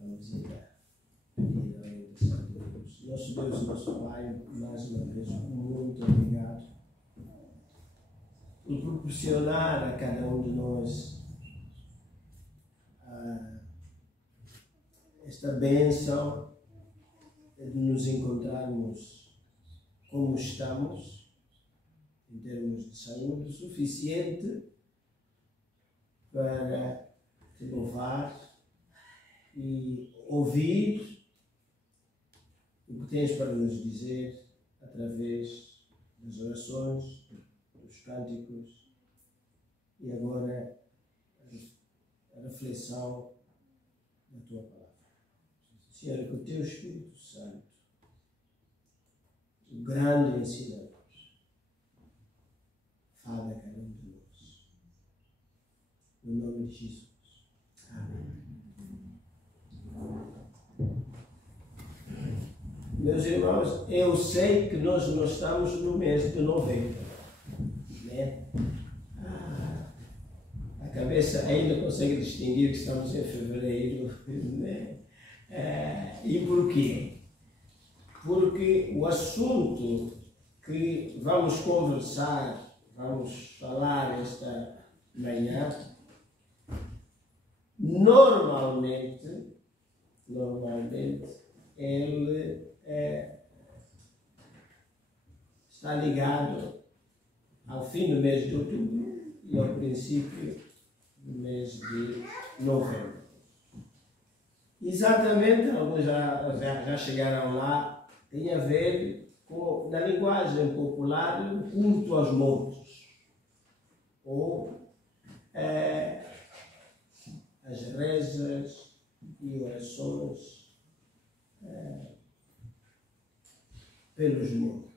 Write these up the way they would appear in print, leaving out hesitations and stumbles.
Vamos ir pedir a orientação de Deus. Nosso Deus e nosso Pai, mais uma vez, muito obrigado por proporcionar a cada um de nós esta bênção de nos encontrarmos como estamos, em termos de saúde, suficiente para te louvar e ouvir o que tens para nos dizer através das orações, dos cânticos e agora a reflexão da tua palavra. Senhor, que o teu Espírito Santo, o grande ensinador, fala a cada um de nós. No nome de Jesus. Amém. Meus irmãos, eu sei que nós não estamos no mês de novembro, né? A cabeça ainda consegue distinguir que estamos em fevereiro, né? E porquê? Porque o assunto que vamos conversar, vamos falar esta manhã, normalmente ele está ligado ao fim do mês de outubro e ao princípio do mês de novembro. Exatamente, alguns já chegaram lá, tem a ver com, na linguagem popular, o culto aos mortos, ou as rezas e orações pelos mortos.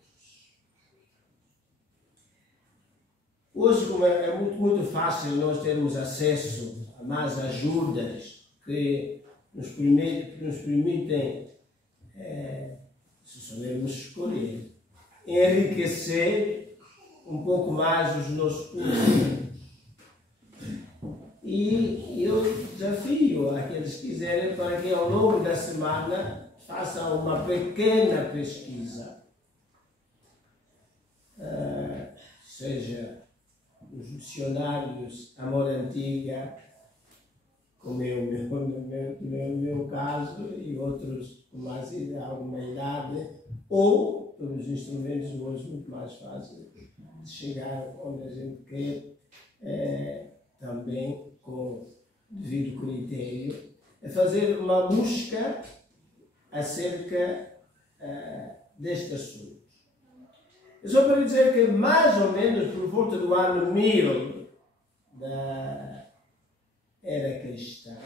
Hoje, como é muito fácil nós termos acesso a mais ajudas que nos permitem, se soubermos escolher, enriquecer um pouco mais os nossos conhecimentos. E eu desafio aqueles que quiserem para que ao longo da semana façam uma pequena pesquisa, seja os dicionários Amor Antiga, como é o meu caso, e outros com mais alguma idade, ou pelos instrumentos hoje muito mais fáceis de chegar onde a gente quer, também com devido critério, é fazer uma busca acerca deste assunto. Eu só para dizer que mais ou menos por volta do ano 1000 da era cristã,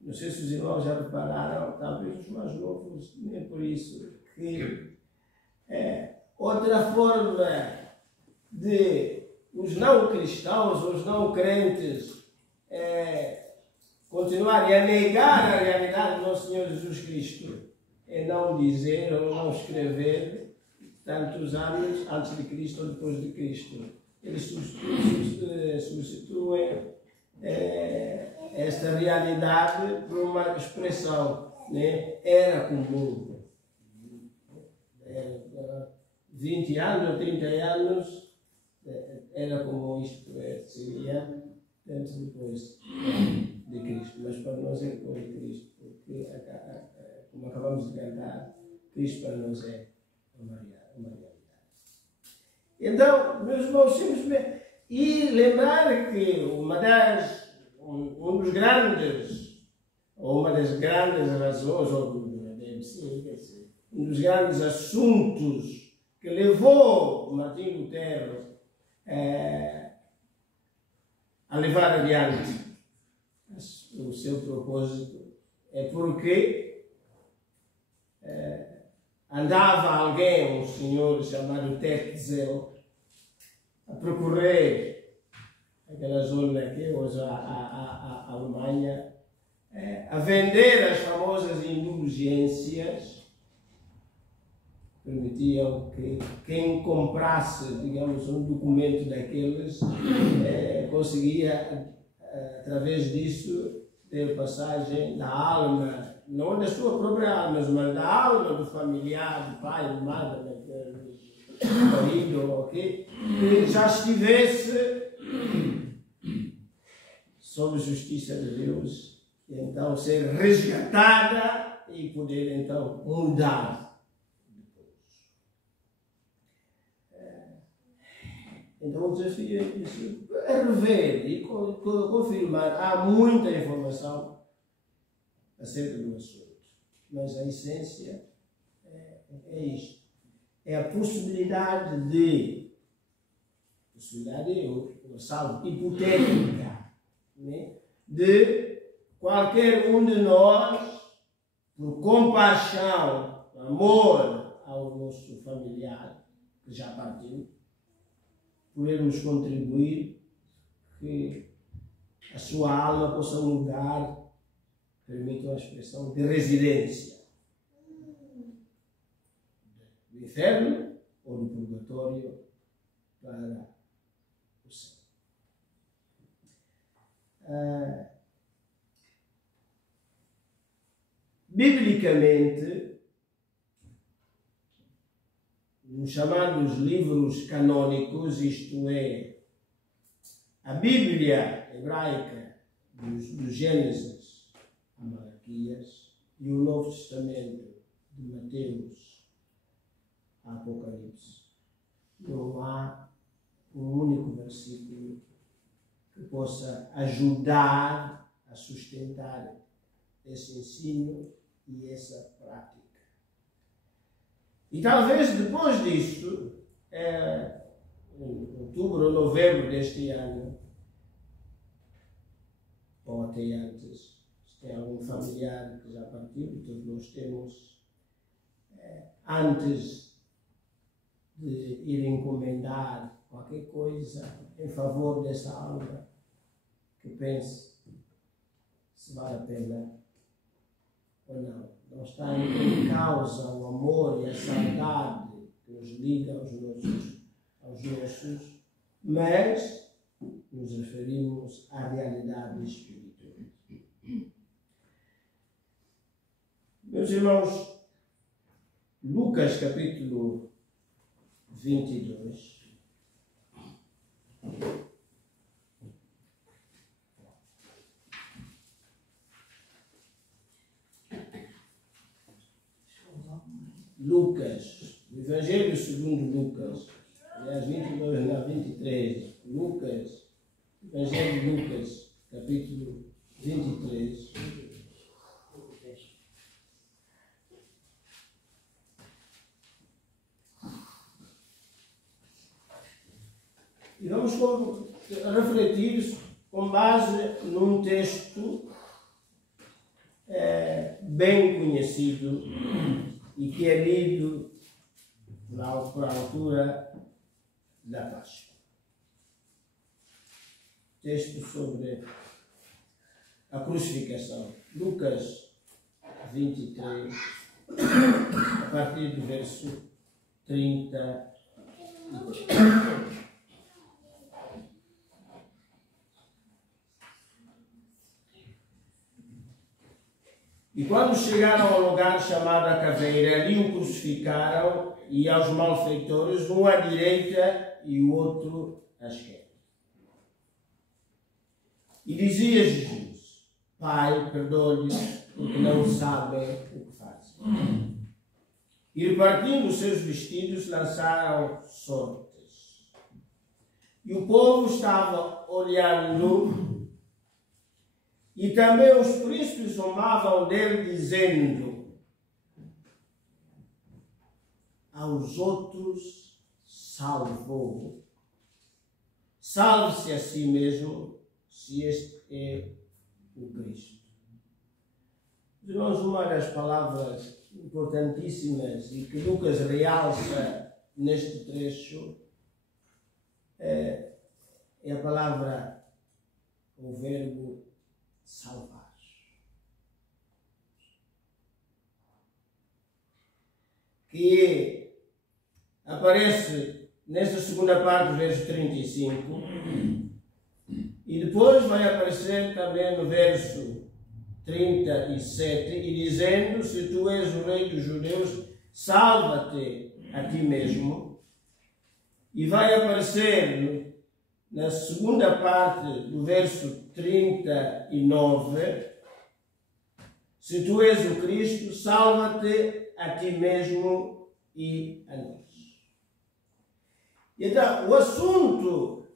não sei se os irmãos já repararam, talvez os mais novos nem por isso, que outra forma de os não cristãos, os não crentes, continuarem a negar a realidade do nosso Senhor Jesus Cristo, é não dizer ou não escrever tantos anos antes de Cristo ou depois de Cristo. Eles substituem esta realidade por uma expressão, né? Era comum. 20 anos ou 30 anos era comum isto, seria antes e depois de Cristo. Mas para nós é depois de Cristo, porque, como acabamos de cantar, Cristo para nós é uma realidade. Então, meus irmãos, simplesmente, e lembrar que um dos grandes, ou uma das grandes razões, ou um dos grandes assuntos que levou Martim Lutero a levar adiante o seu propósito é porque andava alguém, um senhor chamado Tetzel, a percorrer aquela zona que hoje a Alemanha, a vender as famosas indulgências, permitiam que quem comprasse, digamos, um documento daqueles, conseguia, através disso, de passagem da alma, não da sua própria alma, mas da alma do familiar, do pai, do madre, do marido, ok? Que já estivesse sob a justiça de Deus, e então ser resgatada e poder então mudar. Então o desafio é isso, é rever e confirmar. Há muita informação acerca do assunto, mas a essência é isto. É a possibilidade de, uma salva hipotética, né? De qualquer um de nós, por compaixão, amor ao nosso familiar que já partiu, podermos contribuir que a sua alma possa mudar, permitam a expressão, de residência. Do inferno ou do purgatório para o céu. Biblicamente, nos chamados livros canônicos, isto é, a Bíblia hebraica, do Gênesis a Malaquias, e o Novo Testamento, de Mateus a Apocalipse, não há um único versículo que possa ajudar a sustentar esse ensino e essa prática. E talvez depois disto, em outubro ou novembro deste ano, ou até antes, se tem algum familiar que já partiu, todos nós temos, antes de ir encomendar qualquer coisa em favor dessa alma, que pense se vale a pena ou não. Não está em causa o amor e a saudade que nos liga aos nossos, mas nos referimos à realidade espiritual. Meus irmãos, Lucas capítulo 22. Lucas, o Evangelho segundo Lucas, aliás, 22, não, 23. Lucas, Evangelho de Lucas, capítulo 23. E vamos refletir com base num texto bem conhecido e que é lido por altura da Páscoa. Texto sobre a crucificação. Lucas 23, a partir do verso 30. E quando chegaram ao lugar chamado a Caveira, ali o crucificaram, e aos malfeitores, um à direita e o outro à esquerda. E dizia Jesus: Pai, perdoa-lhes, porque não sabem o que fazem. E repartindo os seus vestidos, lançaram sortes. E o povo estava olhando. E também os príncipes zombavam dele, dizendo: aos outros salvou. Salve-se a si mesmo, se este é o Cristo. Irmãos, uma das palavras importantíssimas e que Lucas realça neste trecho é a palavra, o verbo salvar. Que aparece nesta segunda parte do verso 35 e depois vai aparecer também no verso 37, e dizendo: se tu és o rei dos judeus, salva-te a ti mesmo. E vai aparecer na segunda parte do verso 39, se tu és o Cristo, salva-te a ti mesmo e a nós. Então, o assunto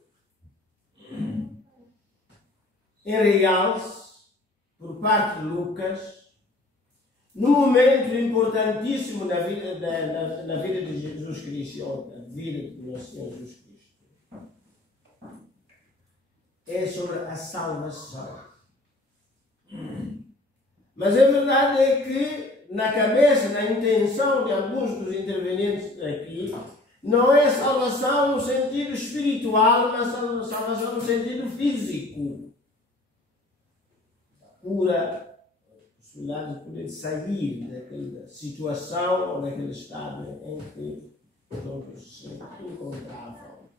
em realce, por parte de Lucas, num momento importantíssimo na vida de Jesus Cristo, ou na vida do nosso Senhor Jesus Cristo, é sobre a salvação. Mas a verdade é que, na cabeça, na intenção de alguns dos intervenientes aqui, não é salvação no sentido espiritual, mas salvação no sentido físico. Cura, a possibilidade de poder sair daquela situação ou daquele estado em que os outros se encontravam.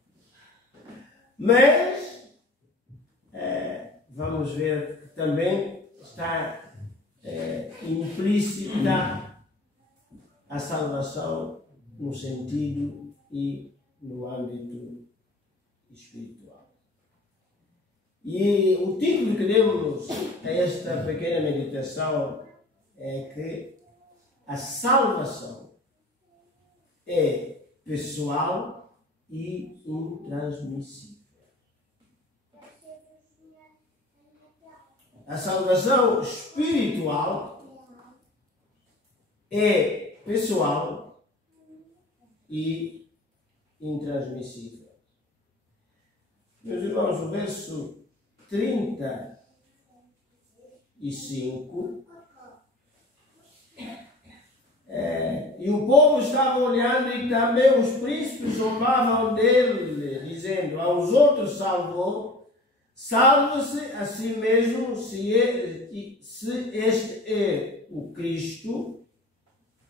Mas, vamos ver que também está implícita a salvação no sentido e no âmbito espiritual. E o título que demos a esta pequena meditação é que a salvação é pessoal e intransmissível. A salvação espiritual é pessoal e intransmissível. Meus irmãos, o verso 35, e o povo estava olhando e também os príncipes zombavam dele, dizendo: aos outros salvou, salve-se a si mesmo, se este é o Cristo,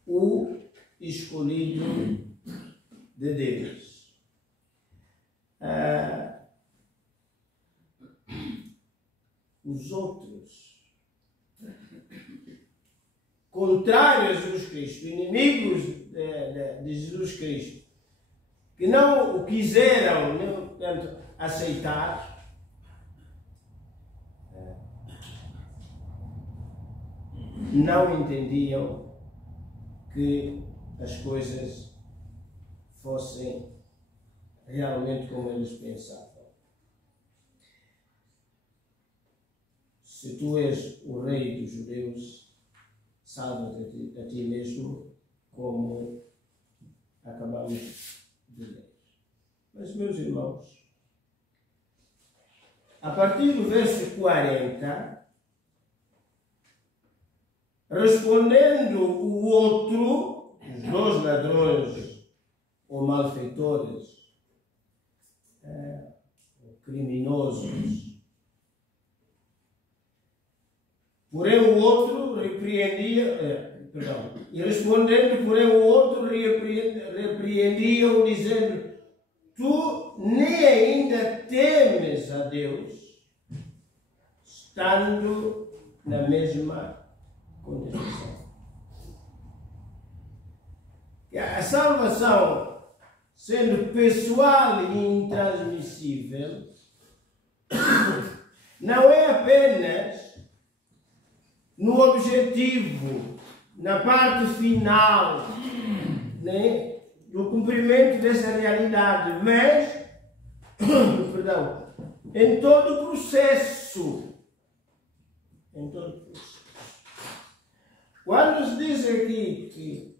o escolhido de Deus. Os outros, contrários a Jesus Cristo, inimigos de Jesus Cristo, que não o quiseram, nem, portanto, aceitar, não entendiam que as coisas fossem realmente como eles pensavam. Se tu és o rei dos judeus, salva-te a ti mesmo, como acabamos de ler. Mas, meus irmãos, a partir do verso 40, respondendo o outro, os dois ladrões ou malfeitores, criminosos, porém o outro repreendia, e respondendo, porém o outro repreendia-o, dizendo: tu nem ainda temes a Deus, estando na mesma condenação. A salvação, sendo pessoal e intransmissível, não é apenas no objetivo, na parte final, né, do cumprimento dessa realidade, mas, perdão, em todo o processo. Em todo o processo. Quando se diz aqui que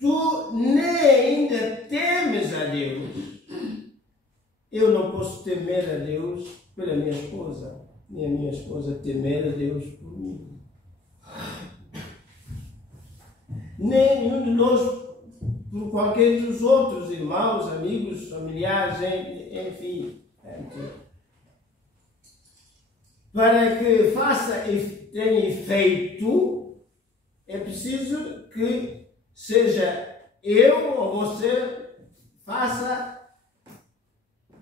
tu nem ainda temes a Deus, eu não posso temer a Deus pela minha esposa, nem a minha esposa temer a Deus por mim. Nenhum de nós por qualquer dos outros irmãos, amigos, familiares, enfim. Para que tenha efeito, é preciso que seja eu ou você faça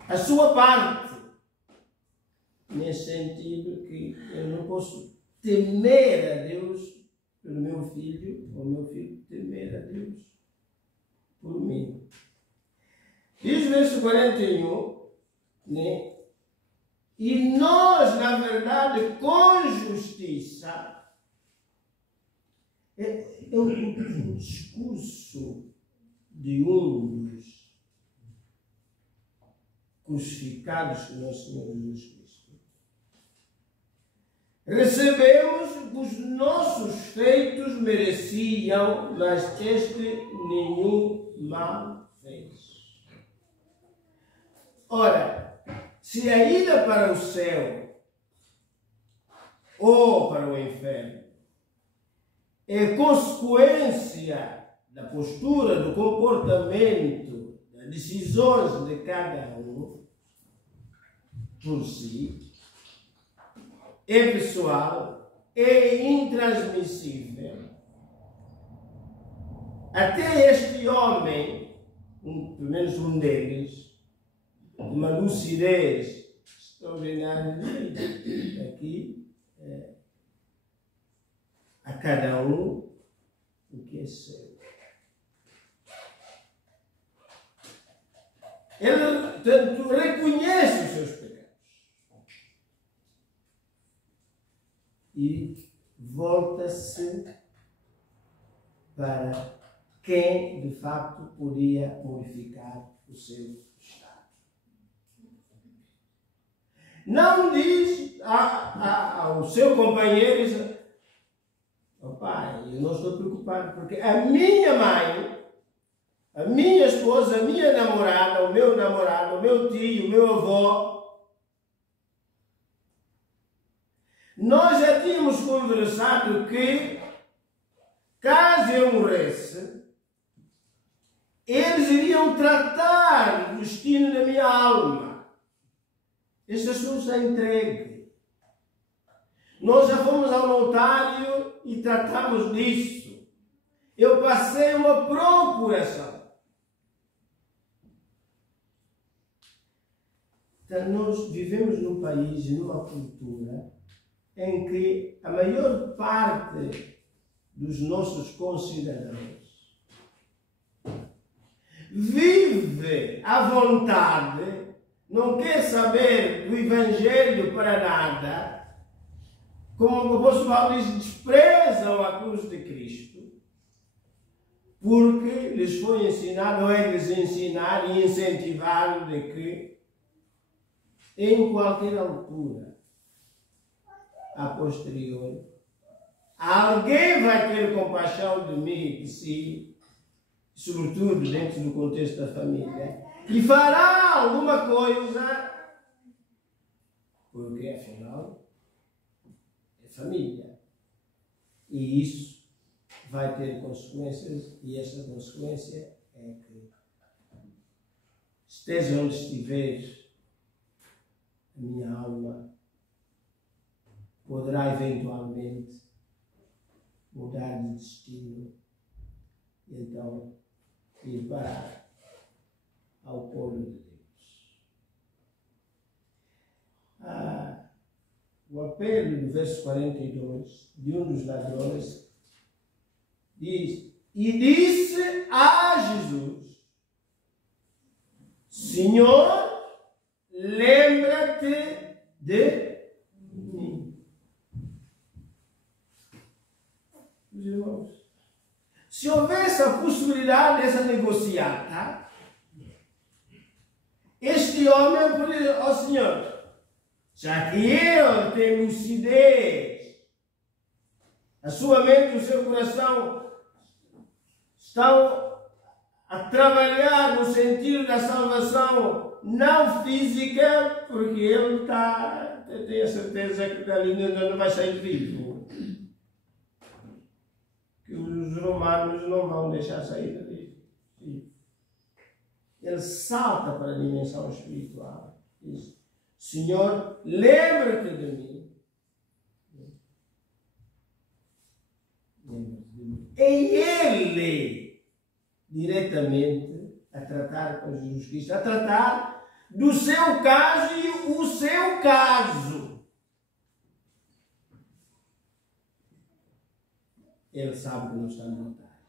a sua parte. Nesse sentido que eu não posso temer a Deus pelo meu filho, ou meu filho temer a Deus por mim. Diz o verso 41, né? E nós, na verdade, com justiça, é um discurso de um dos crucificados que nosso Senhor Jesus Cristo. Recebemos os nossos feitos mereciam, mas este nenhum mal fez. Ora, se a ida para o céu ou para o inferno é consequência da postura, do comportamento, das decisões de cada um por si, é pessoal, é intransmissível. Até este homem, pelo menos um deles, uma lucidez extraordinária aqui, a cada um o que é seu. Ele, portanto, reconhece os seus pecados e volta-se para quem de facto podia modificar o seu estado. Não diz ao seu companheiro: oh, pai, eu não estou preocupado porque a minha mãe, a minha esposa, a minha namorada, o meu namorado, o meu tio, o meu avô, nós já tínhamos conversado que, caso eu morresse, eles iriam tratar do destino da minha alma. Este assunto está entregue. Nós já fomos ao notário e tratamos disso. Eu passei uma procuração. Então, nós vivemos num país e numa cultura em que a maior parte dos nossos concidadãos vive à vontade, não quer saber do Evangelho para nada, como o apóstolo Paulo diz, desprezam a cruz de Cristo, porque lhes foi ensinado, ou é-lhes ensinar e incentivar de que em qualquer altura a posterior alguém vai ter compaixão de mim, de si, sobretudo dentro do contexto da família, e fará alguma coisa, porque afinal é família. E isso vai ter consequências, e essa consequência é que, esteja onde estiver, a minha alma poderá eventualmente mudar de destino e então ir parar ao colo de Deus. O apelo do verso 42 de um dos ladrões diz: e disse a Jesus: Senhor, lembra-te de mim. Meus irmãos, se houvesse a possibilidade dessa negociata, este homem poderia dizer: ó Senhor, já que ele tem lucidez, a sua mente e o seu coração estão a trabalhar no sentido da salvação não física, porque ele tem a certeza que dali não vai sair vivo. Que os romanos não vão deixar sair dali. Ele salta para a dimensão espiritual. Diz: Senhor, lembra-te de mim. É ele diretamente a tratar com Jesus Cristo, a tratar do seu caso e o seu caso. Ele sabe que não está no altar.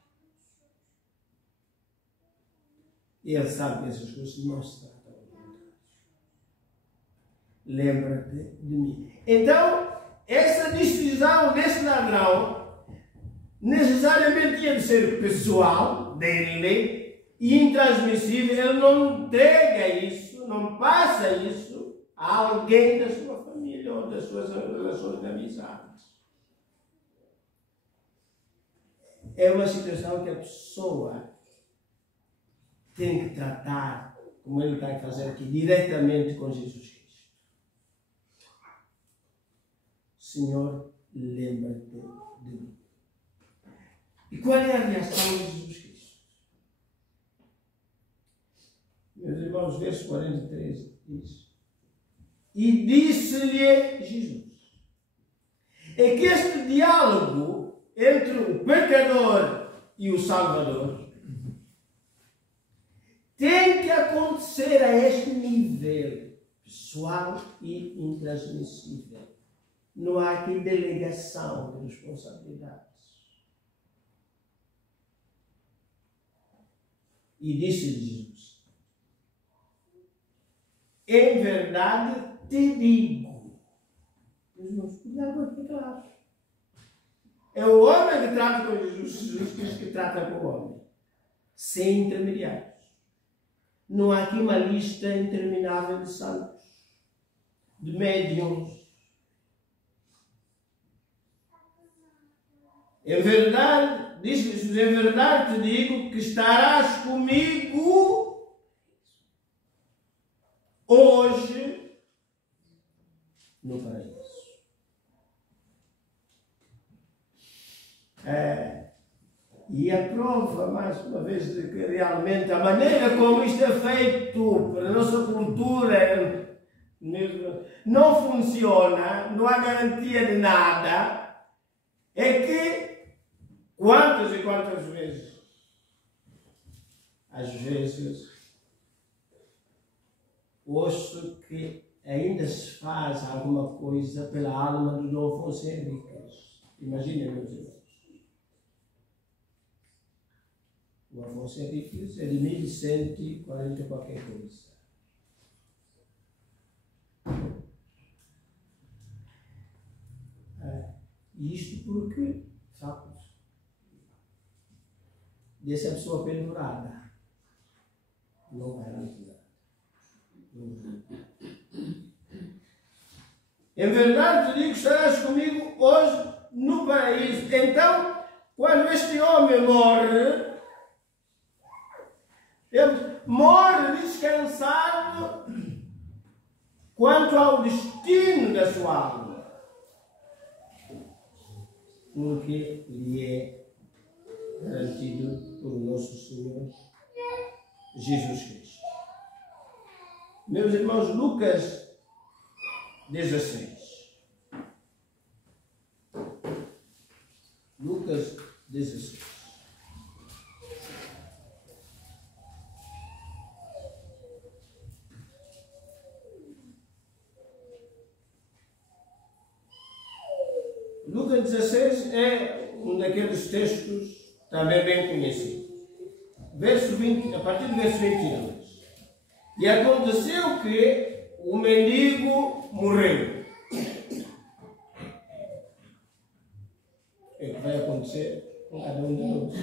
Ele sabe que essas coisas não se tratam ao altar. Lembra-te de mim. Então, essa decisão desse ladrão necessariamente tinha de ser pessoal, dele, e intransmissível. Ele não entrega isso, não passa isso a alguém da sua família ou das suas relações de amizade. É uma situação que a pessoa tem que tratar, como ele está a fazer aqui, diretamente com Jesus Cristo. Senhor, lembra-te de mim. E qual é a reação de Jesus Cristo? Meus irmãos, verso 43 diz: e disse-lhe Jesus. É que este diálogo entre o pecador e o Salvador tem que acontecer a este nível pessoal e intransmissível. Não há aqui delegação de responsabilidades. E disse-lhe Jesus: em verdade te digo. Meus irmãos, cuidado aqui, claro. É o homem que trata com Jesus, Jesus Cristo que trata com o homem. Sem intermediários. Não há aqui uma lista interminável de santos, de médiuns. Em verdade, diz Jesus, em verdade te digo que estarás comigo hoje no paraíso. E a prova, mais uma vez, de que realmente a maneira como isto é feito para a nossa cultura não funciona, não há garantia de nada, é que quantas e quantas vezes, às vezes, ouço que ainda se faz alguma coisa pela alma do Dom Afonso Henriques. Imaginem, meus irmãos. O Afonso Henriques é de 1140 qualquer coisa. Isto porque, sabe, dessa pessoa pendurada não vai nada. Em verdade te digo que estarás comigo hoje no paraíso. Então, quando este homem morre, ele morre descansado quanto ao destino da sua alma, porque lhe é garantido por nosso Senhor Jesus Cristo. Meus irmãos, Lucas 16. Lucas 16. Lucas 16 é um daqueles textos também bem conhecidos. Verso 20, a partir do verso 22. E aconteceu que o mendigo morreu. É o que vai acontecer com cada um de nós.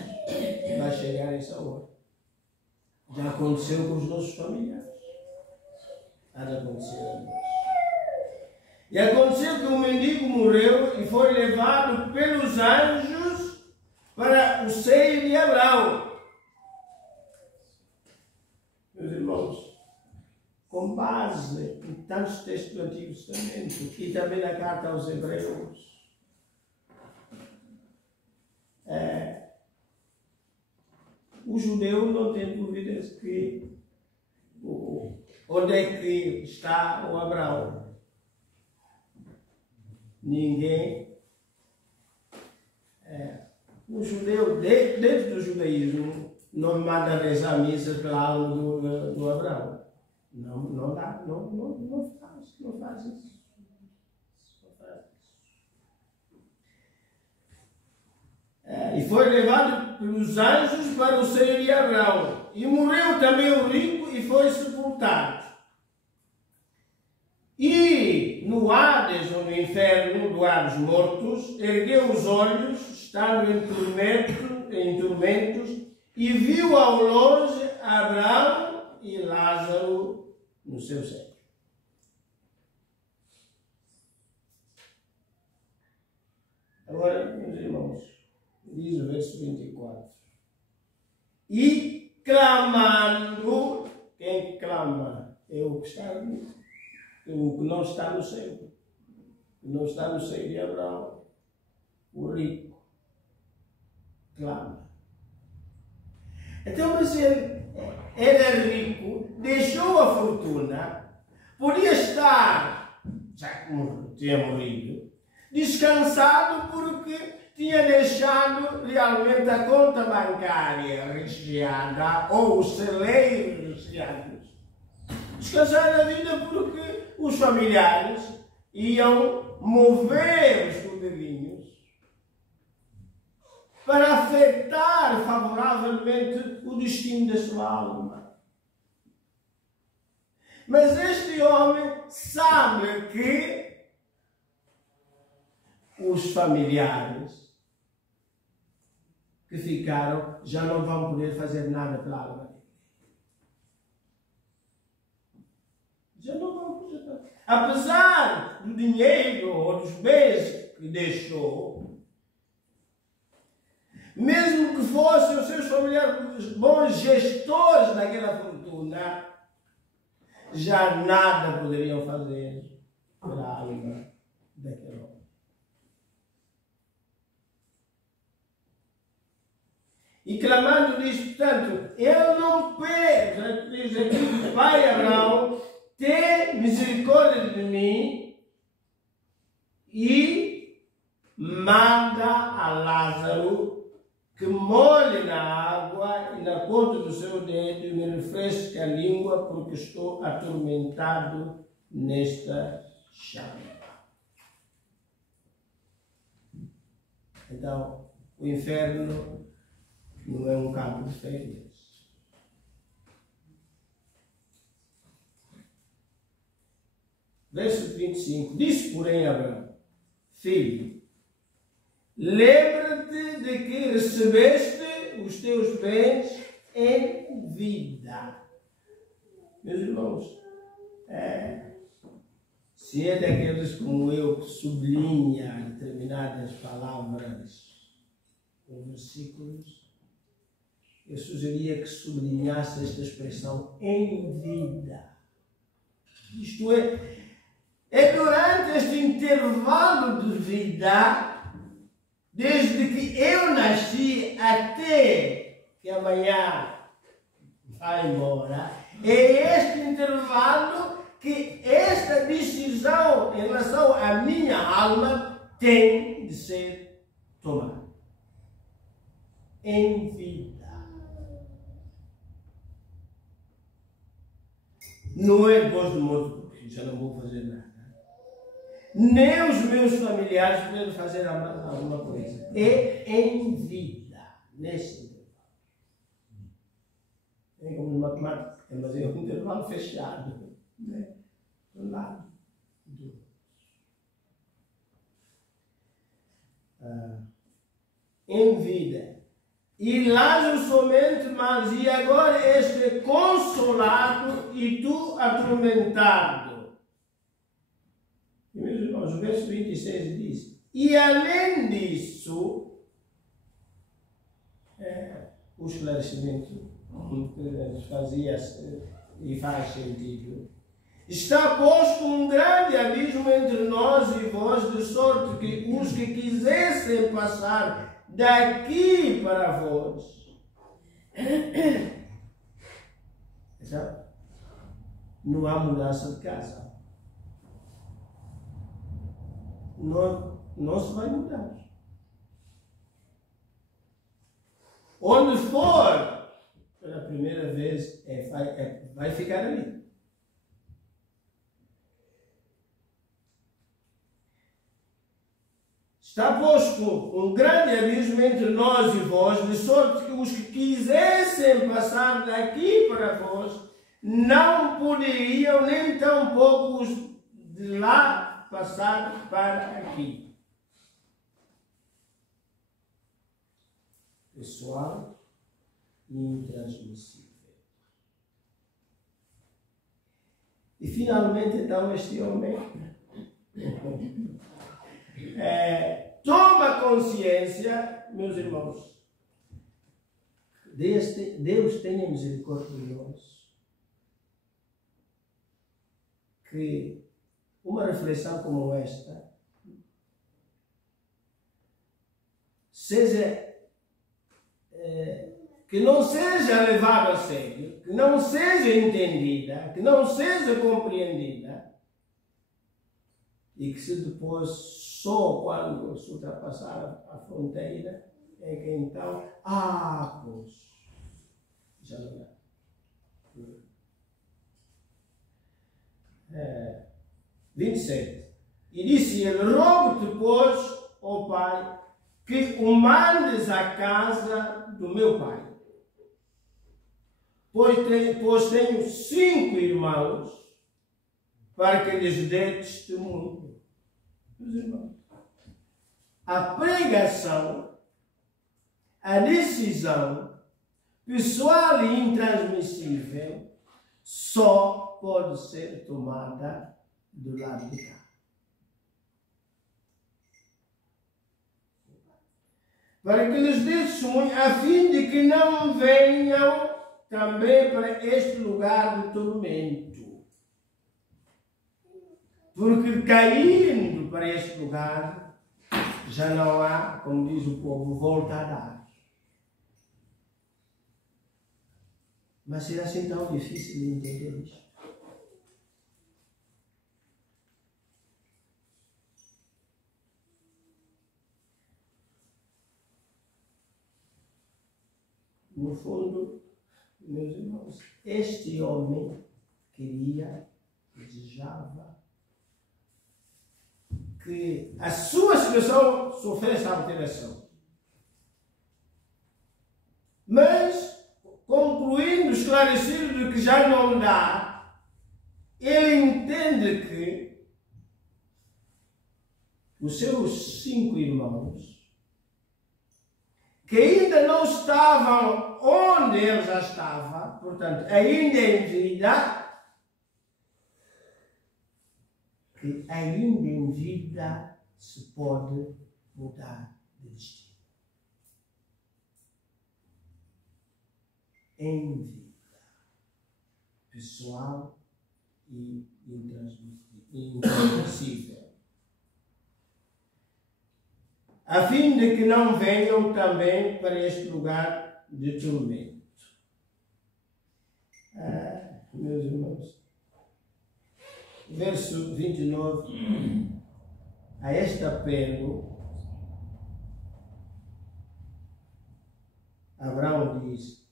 Vai chegar essa hora. Já aconteceu com os nossos familiares. Há de acontecer a nós. E aconteceu que o mendigo morreu e foi levado pelos anjos para o seio de Abraão. Meus irmãos, com base em tantos textos do Antigo Testamento e também na carta aos Hebreus, o judeu não tem dúvidas que onde é que está o Abraão. Ninguém. O judeu, dentro do judaísmo, não manda rezar missa pela alma do Abraão. Não dá, não faz isso. Não faz isso. E foi levado pelos anjos para o seio de Abraão. E morreu também o rico e foi sepultado. E no Hades, ou no inferno do ar dos mortos, ergueu os olhos, estando em tormentos, e viu ao longe Abraão e Lázaro no seu seio. Agora, meus irmãos, diz o verso 24. E clamando, quem clama é o que está ali. O que não está no seio. O que não está no seio de Abraão. O rico. Clama. Então, mas ele era rico, deixou a fortuna, podia estar, já que tinha morrido, descansado porque tinha deixado realmente a conta bancária recheada ou os celeiros recheados. Descansar da vida porque os familiares iam mover os poderinhos para afetar favoravelmente o destino da sua alma. Mas este homem sabe que os familiares que ficaram já não vão poder fazer nada pela alma dele. Já não vão poder fazer. Apesar do dinheiro ou dos bens que deixou, mesmo que fossem os seus familiares bons gestores daquela fortuna, já nada poderiam fazer pela alma daquele homem. E clamando diz, portanto, ele não pede, diz aqui, Pai Abraão, tem misericórdia de mim e manda a Lázaro que molhe na água e na ponta do seu dedo e me refresque a língua, porque estou atormentado nesta chama. Então, o inferno não é um campo de férias. Verso 25. Disse, porém, Abraão, filho, lembra-te de que recebeste os teus bens em vida. Meus irmãos, se é daqueles como eu que sublinha determinadas palavras ou versículos, eu sugeria que sublinhasse esta expressão em vida. Isto é durante este intervalo de vida, desde que eu nasci até que amanhã vai embora, é este intervalo que esta decisão em relação à minha alma tem de ser tomada. Em vida. Não é depois do morto, porque já não vou fazer nada. Nem os meus familiares podem fazer alguma coisa. É em vida, nesse intervalo. É como numa matemática, mas é um intervalo fechado. Né? Do lado do outro. Em vida. E Lázaro somente mais, e agora este é consolado e tu atormentado. E meus irmãos, o verso 26 diz, e além disso, o esclarecimento fazia e faz sentido, está posto um grande abismo entre nós e vós, de sorte que os que quisessem passar daqui para vós, não há mudança de casa. Não se vai mudar. Onde for, pela primeira vez, vai ficar ali. está posto um grande abismo entre nós e vós, de sorte que os que quisessem passar daqui para vós não poderiam, nem tampouco os de lá passar para aqui. Pessoal e intransmissível. E finalmente, então, este homem toma consciência, meus irmãos, Deus tenha misericórdia de nós, que uma reflexão como esta seja, que não seja levada a sério, que não seja entendida, que não seja compreendida, e que se depois, só quando se ultrapassar a fronteira, é que então, pois, já não é. 27. E disse ele: rogo-te, pois, ó Pai, que o mandes à casa do meu pai, pois tenho 5 irmãos, para que lhes dê testemunho. Meus irmãos, a pregação, a decisão pessoal e intransmissível só pode ser tomada do lado de cá. Para que lhes dê testemunho, a fim de que não venham também para este lugar de tormento. Porque caindo para este lugar, já não há, como diz o povo, volta a dar. Mas será assim tão difícil de entender isto? No fundo, meus irmãos, este homem queria, desejava que a sua situação sofresse alteração. Mas, concluindo, esclarecido de que já não dá, ele entende que os seus 5 irmãos, que ainda não estavam onde ele já estava, portanto, ainda em vida, que ainda em vida se pode mudar de destino. Em vida. Pessoal e intransmissível. A fim de que não venham também para este lugar de tormento. Meus irmãos, verso 29, a este apelo, Abraão diz: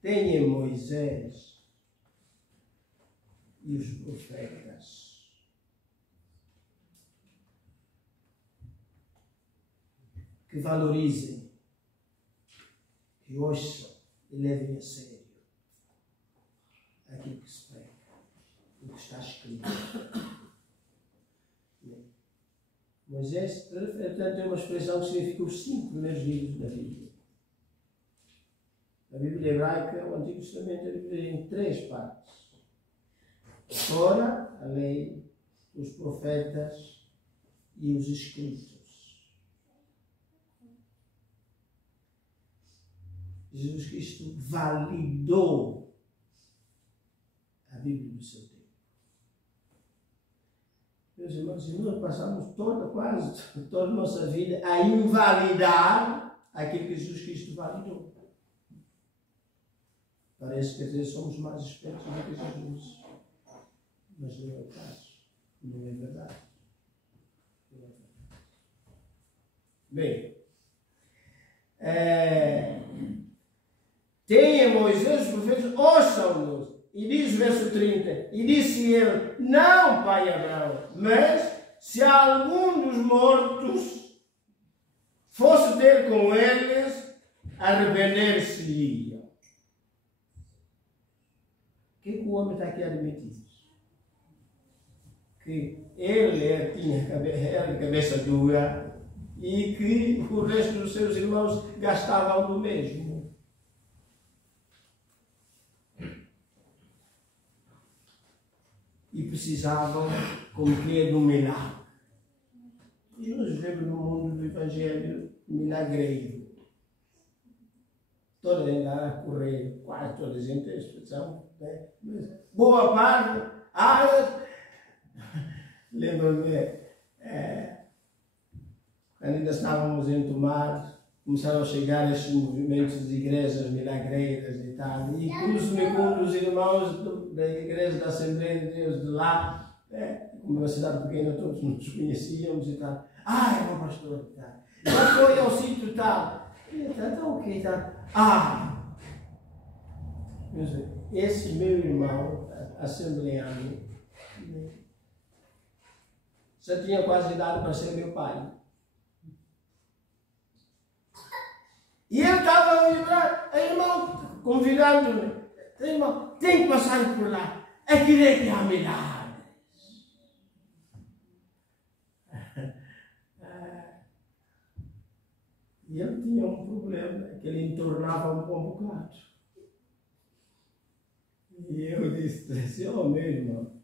tenha Moisés e os profetas que valorizem, que ouçam e levem a sério aquilo que se prega, o que está escrito. Moisés, portanto, é uma expressão que significa os 5 primeiros livros da Bíblia. A Bíblia hebraica, o Antigo Testamento, é dividido em 3 partes: a Torá, a lei, os profetas e os escritos. Jesus Cristo validou a Bíblia do seu tempo. Meus irmãos, e nós passamos quase toda a nossa vida a invalidar aquilo que Jesus Cristo validou. Parece que às vezes somos mais espertos do que Jesus. Mas não é o caso. Não é verdade. Não é verdade. Bem, tenha Moisés os profetas, ouçam-nos. E diz o verso 30, e disse ele: não, pai Abraão, mas se algum dos mortos fosse ter com eles, arrepender-se-iam. O que o homem está aqui a admitir? Que ele tinha cabeça dura e que o resto dos seus irmãos gastavam do mesmo. E precisavam, como que é, de um milagre. E nós vivemos no mundo do Evangelho milagreiro. Toda a gente a correr, quase toda a gente tem a expressão, né? Boa parte, lembro-me, quando ainda estávamos em Tomar, começaram a chegar estes movimentos de igrejas milagreiras e tal, e cruzo-me com um dos irmãos da igreja da Assembleia de Deus de lá, como uma cidade pequena, todos nos conhecíamos e tal. É meu pastor, e tal. Já foi ao sítio tal. Então o que tal? Esse meu irmão, assembleano, já tinha quase idade para ser meu pai. E ele estava a vibrar, irmão, convidando-me. Irmão, tem que passar por lá. Aquilo é que há milagres. E ele tinha um problema, que ele entornava um bocado. E eu disse assim, meu irmão.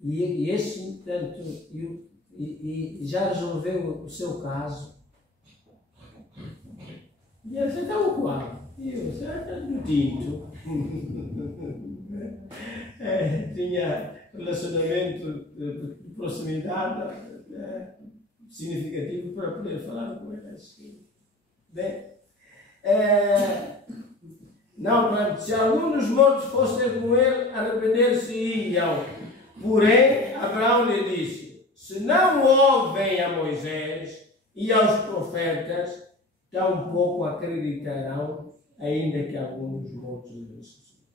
E esse, portanto, e já resolveu o seu caso. E ele disse, então o qual? E eu disse, do tinto. Tinha relacionamento de proximidade significativo para poder falar com ele assim. Bem, não, se algum dos mortos fosse ter com ele, arrepender-se-iam. Porém, Abraão lhe disse, se não ouvem a Moisés e aos profetas, tampouco acreditarão, ainda que alguns dos mortos ressuscitem.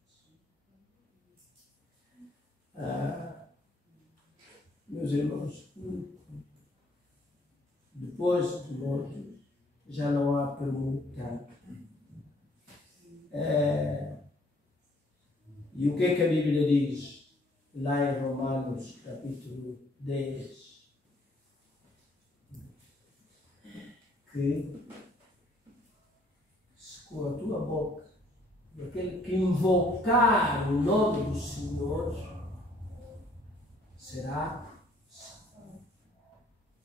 Meus irmãos, depois de mortos, já não há permuta. E o que é que a Bíblia diz? Lá em Romanos, capítulo 10, que se com a tua boca, aquele que invocar o nome do Senhor, será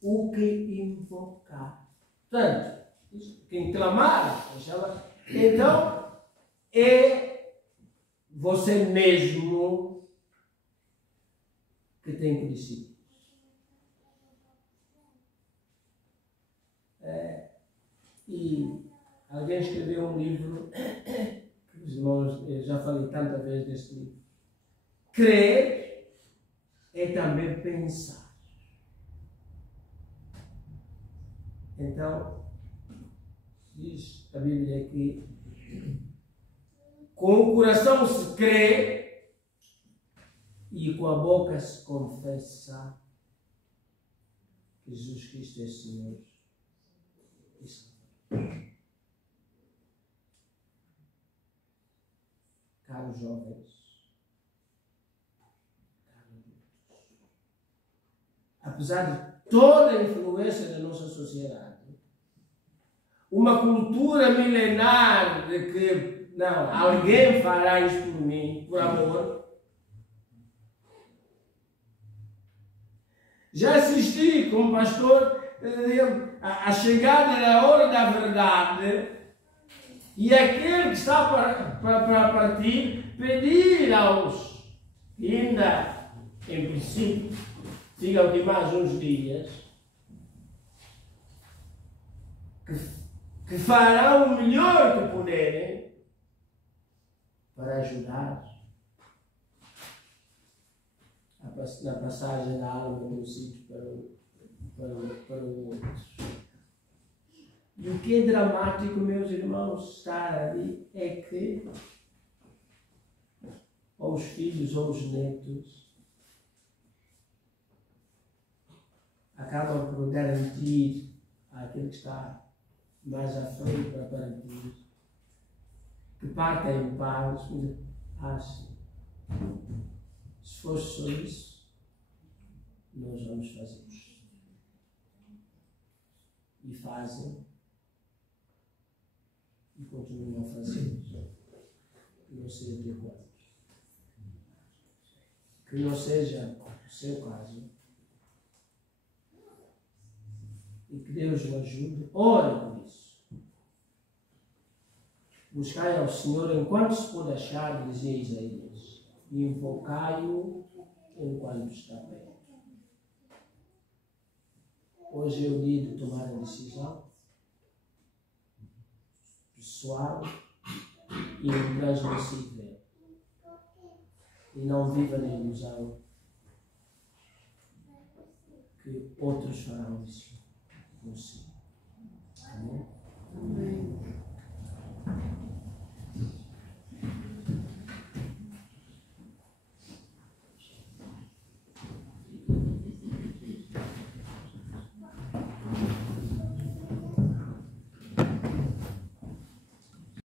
o que invocar. Portanto, quem clamar, então é você mesmo que tem que decidir. E alguém escreveu um livro, que os irmãos, eu já falei tanta vez deste livro. Crer é também pensar. Então, diz a Bíblia que com o coração se crê e com a boca se confessa que Jesus Cristo é Senhor e Salvador. Caros jovens, apesar de toda a influência da nossa sociedade, uma cultura milenar de que não, alguém fará isso por mim, por amor. Já assisti como pastor a chegada da hora da verdade e aquele que está para partir pedir aos que ainda, em princípio, ficam aqui mais uns dias, que farão o melhor que puderem para ajudar na passagem da alma de um sítio para o outro. E o que é dramático, meus irmãos, estar ali é que ou os filhos ou os netos acabam por garantir àquele que está mais à frente para garantir, que partem o paz, acho, se fosse só isso, nós vamos fazer. E fazem, e continuam a fazer. Não sei até quando. Que não seja o seu caso. E que Deus o ajude. Ore por isso. Buscai ao Senhor enquanto se pode achar, dizia Isaías. E invocai-o enquanto está perto. Hoje é o dia de tomar a decisão pessoal e transmissível. E não viva na ilusão que outros farão isso consigo. Amém?